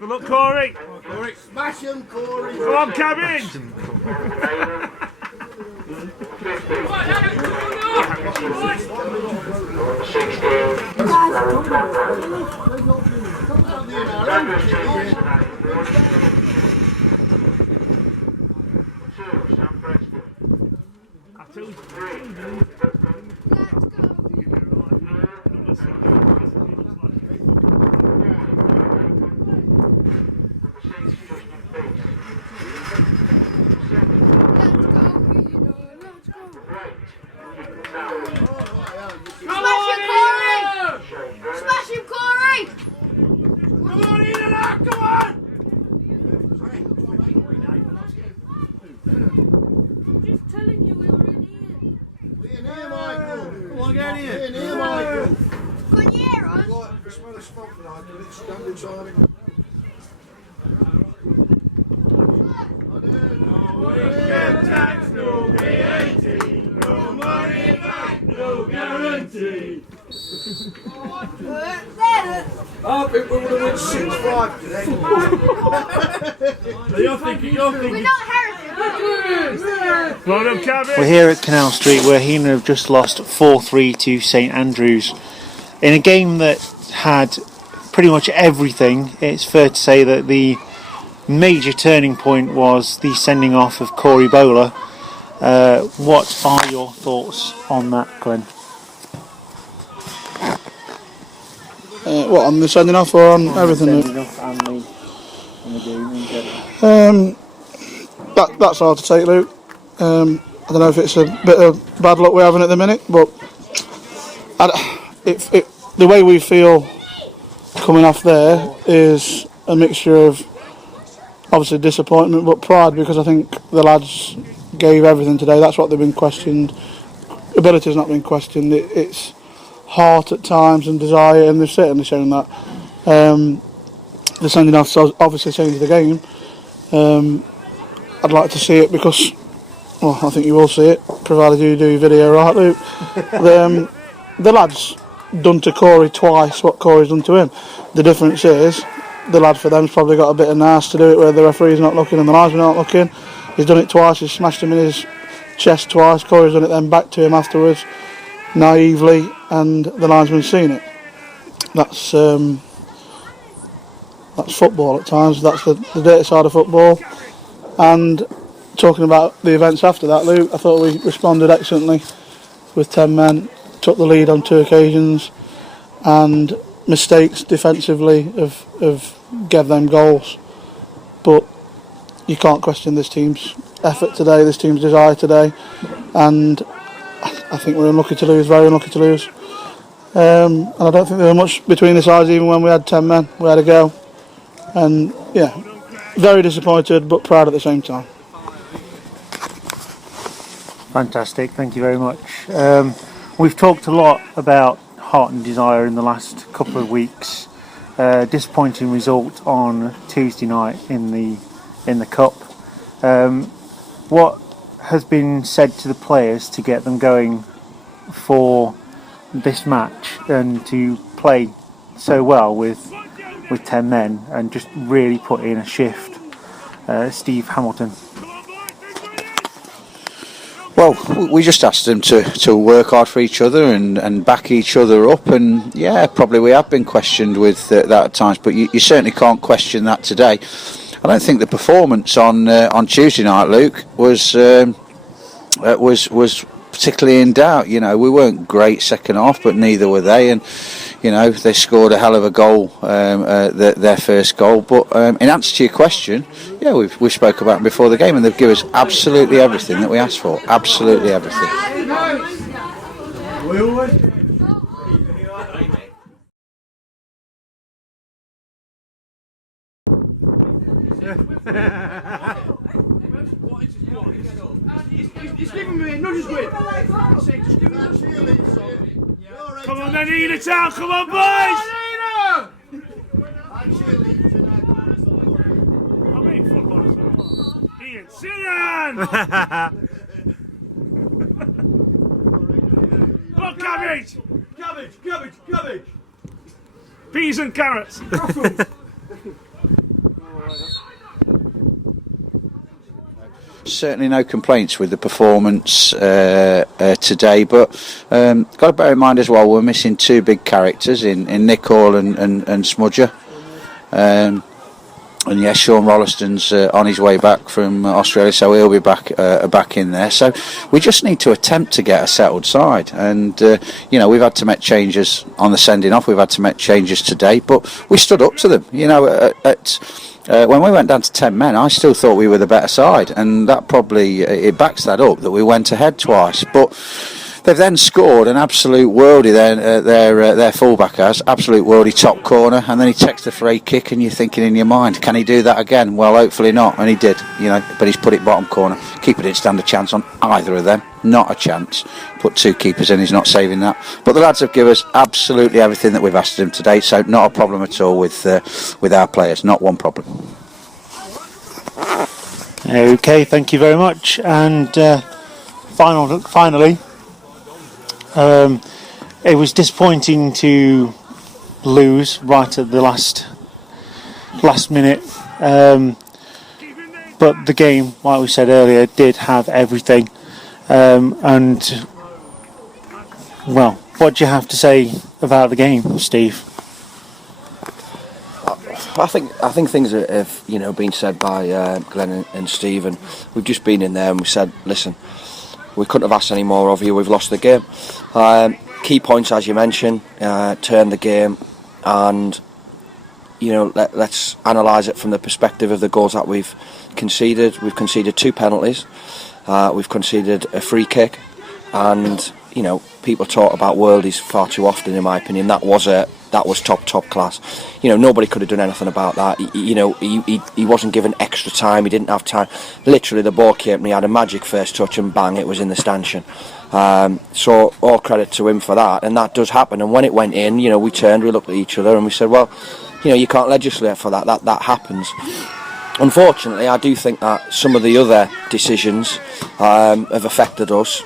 Good luck, Corey. Corey. Smash him, Corey. Come on, Cabbage. Smash him, Corey! Come on, Heanor, come on! Just telling you we were in here. We're in here, Michael. Come on, get in here. We're in here, Michael. Can you hear us? The smell of smoke tonight, but it's standing side. Weekend tax, no VAT, no money back, no guarantee. I think we would have won 6-5 today. So you're thinking. We're not Hereford. Well done, Cabbage. We're here at Canal Street where Heanor have just lost 4-3 to St Andrews. In a game that had pretty much everything, it's fair to say that the major turning point was the sending off of Corey Bowler. What are your thoughts on that, Glenn? What, on the sending off or on everything? Sending off and the game in general. That's hard to take, Luke. I don't know if it's a bit of bad luck we're having at the minute, but the way we feel coming off there is a mixture of obviously disappointment but pride, because I think the lads gave everything today. That's what they've been questioned. Ability's not been questioned. It's heart at times and desire, and they've certainly shown that. The sending off obviously changed the game. I'd like to see it because, well, I think you will see it, provided you do your video right, Luke. The lad's done to Corey twice what Corey's done to him. The difference is, the lad for them's probably got a bit of nass to do it where the referee's not looking and the linesman not looking. He's done it twice, he's smashed him in his chest twice. Corey's done it then back to him afterwards, naively, and the linesman's seen it. That's football at times. That's the dirty side of football. And talking about the events after that, Luke, I thought we responded excellently with 10 men, took the lead on 2 occasions, and mistakes defensively have gave them goals. But you can't question this team's effort today, this team's desire today, and I think we're unlucky to lose, very unlucky to lose. And I don't think there was much between the sides even when we had 10 men. We had a go. And yeah, very disappointed but proud at the same time. Fantastic, thank you very much. We've talked a lot about heart and desire in the last couple of weeks. Disappointing result on Tuesday night in the cup. What has been said to the players to get them going for this match and to play so well with 10 men and just really put in a shift? Steve Hamilton. Well, we just asked them to work hard for each other and back each other up, and yeah, probably we have been questioned with that at times, but you certainly can't question that today. I don't think the performance on Tuesday night, Luke, was particularly in doubt. You know, we weren't great second half, but neither were they, and you know, they scored a hell of a goal, their first goal. But in answer to your question, yeah, we spoke about them before the game, and they've given us absolutely everything that we asked for, absolutely everything. He's giving me nudges with. Come on then, Heanor town, come on boys! I mean football. Ian, sit down! Look, cabbage! Cabbage! Peas and carrots! certainly no complaints with the performance today. But got to bear in mind as well, we're missing two big characters in Nick Hall and Smudger. And yes, Sean Rolliston's on his way back from Australia, so he'll be back in there. So we just need to attempt to get a settled side. And we've had to make changes on the sending off. We've had to make changes today, but we stood up to them. When we went down to 10 men, I still thought we were the better side, and that probably it backs that up that we went ahead twice. But they've then scored an absolute worldie. Their fullback has absolute worldie top corner, and then he takes the free kick, and you're thinking in your mind, can he do that again? Well, hopefully not, and he did. But he's put it bottom corner. Keeper didn't stand a chance on either of them. Not a chance. Put two keepers in, he's not saving that. But the lads have given us absolutely everything that we've asked of them today, so not a problem at all with our players. Not one problem. Okay, thank you very much. And finally, it was disappointing to lose right at the last minute, but the game, like we said earlier, did have everything. And well, what do you have to say about the game, Steve? I think things have been said by Glenn and Steve, and we've just been in there and we said, listen, we couldn't have asked any more of you. We've lost the game. Key points, as you mentioned, turn the game, and let's analyse it from the perspective of the goals that we've conceded. We've conceded 2 penalties. We've conceded a free kick, and people talk about worldies far too often. In my opinion, that was top class. Nobody could have done anything about that. He wasn't given extra time. He didn't have time. Literally, the ball came and he had a magic first touch, and bang, it was in the stanchion. So all credit to him for that, and that does happen. And when it went in, we turned, we looked at each other, and we said, well, you can't legislate for that. That happens. Unfortunately, I do think that some of the other decisions have affected us.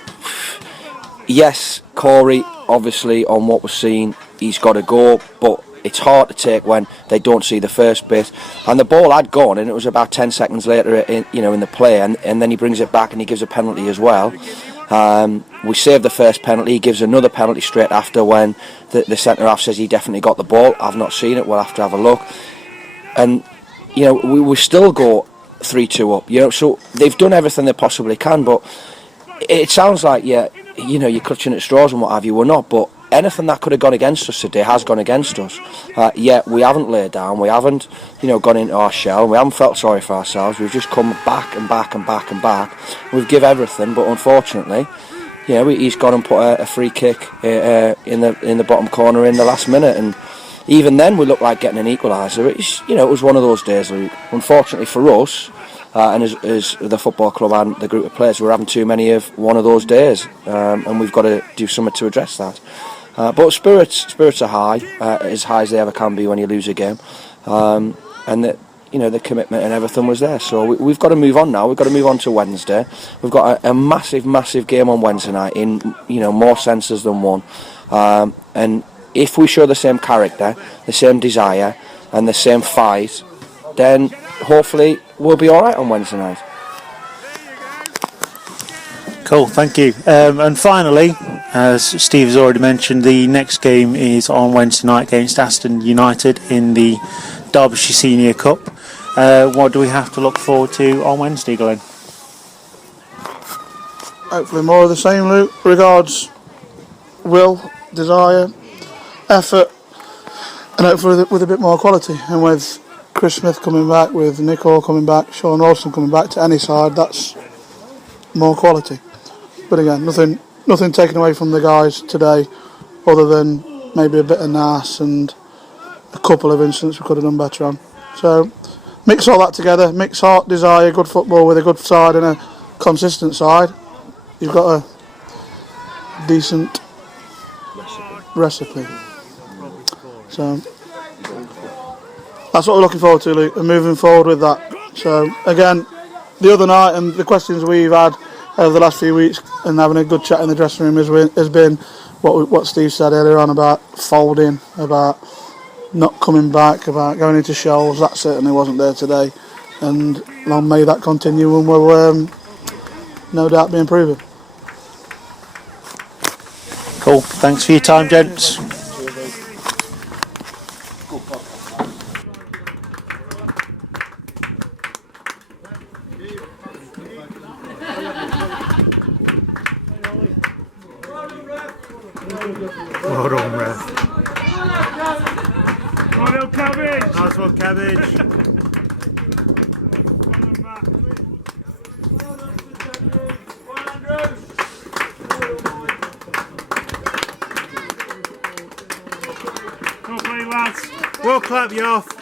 Yes, Corey, obviously, on what we're seeing, he's got to go, but it's hard to take when they don't see the first bit. And the ball had gone, and it was about 10 seconds later in the play, and then he brings it back and he gives a penalty as well. We saved the first penalty. He gives another penalty straight after when the centre-half says he definitely got the ball. I've not seen it. We'll have to have a look. And we still go 3-2 up. So they've done everything they possibly can, but it sounds like you're clutching at straws and what have you. We're not, but anything that could have gone against us today has gone against us. Yet we haven't laid down. We haven't gone into our shell. We haven't felt sorry for ourselves. We've just come back and back and back and back. We've given everything, but unfortunately, he's gone and put a free kick in the bottom corner in the last minute, and even then we looked like getting an equaliser. It was one of those days, Luke. Unfortunately for us, and as the football club and the group of players, we're having too many of one of those days, and we've got to do something to address that. But spirits are high as they ever can be when you lose a game, and the commitment and everything was there. So we've got to move on now. We've got to move on to Wednesday. We've got a massive game on Wednesday night in more senses than one, and if we show the same character, the same desire, and the same fight, then hopefully we'll be all right on Wednesday night. Cool, thank you. And finally, as Steve has already mentioned, the next game is on Wednesday night against Aston United in the Derbyshire Senior Cup. What do we have to look forward to on Wednesday, Glenn? Hopefully more of the same, Luke. Regards, will, desire, effort, and hopefully with a bit more quality. And with Chris Smith coming back, with Nick Hall coming back, Sean Ralston coming back to any side, that's more quality. But again, nothing taken away from the guys today, other than maybe a bit of nass and a couple of incidents we could have done better on. So mix all that together, mix heart, desire, good football with a good side and a consistent side, you've got a decent recipe. So that's what we're looking forward to, Luke, and moving forward with that. So again, the other night and the questions we've had over the last few weeks and having a good chat in the dressing room has been what Steve said earlier on about folding, about not coming back, about going into shoals. That certainly wasn't there today, and long may that continue, and we'll no doubt be improving. Cool. Thanks for your time, gents. Well done, Rev. Well done, Cabbage. Nice one, Cabbage. Well played, lads. We'll clap you off.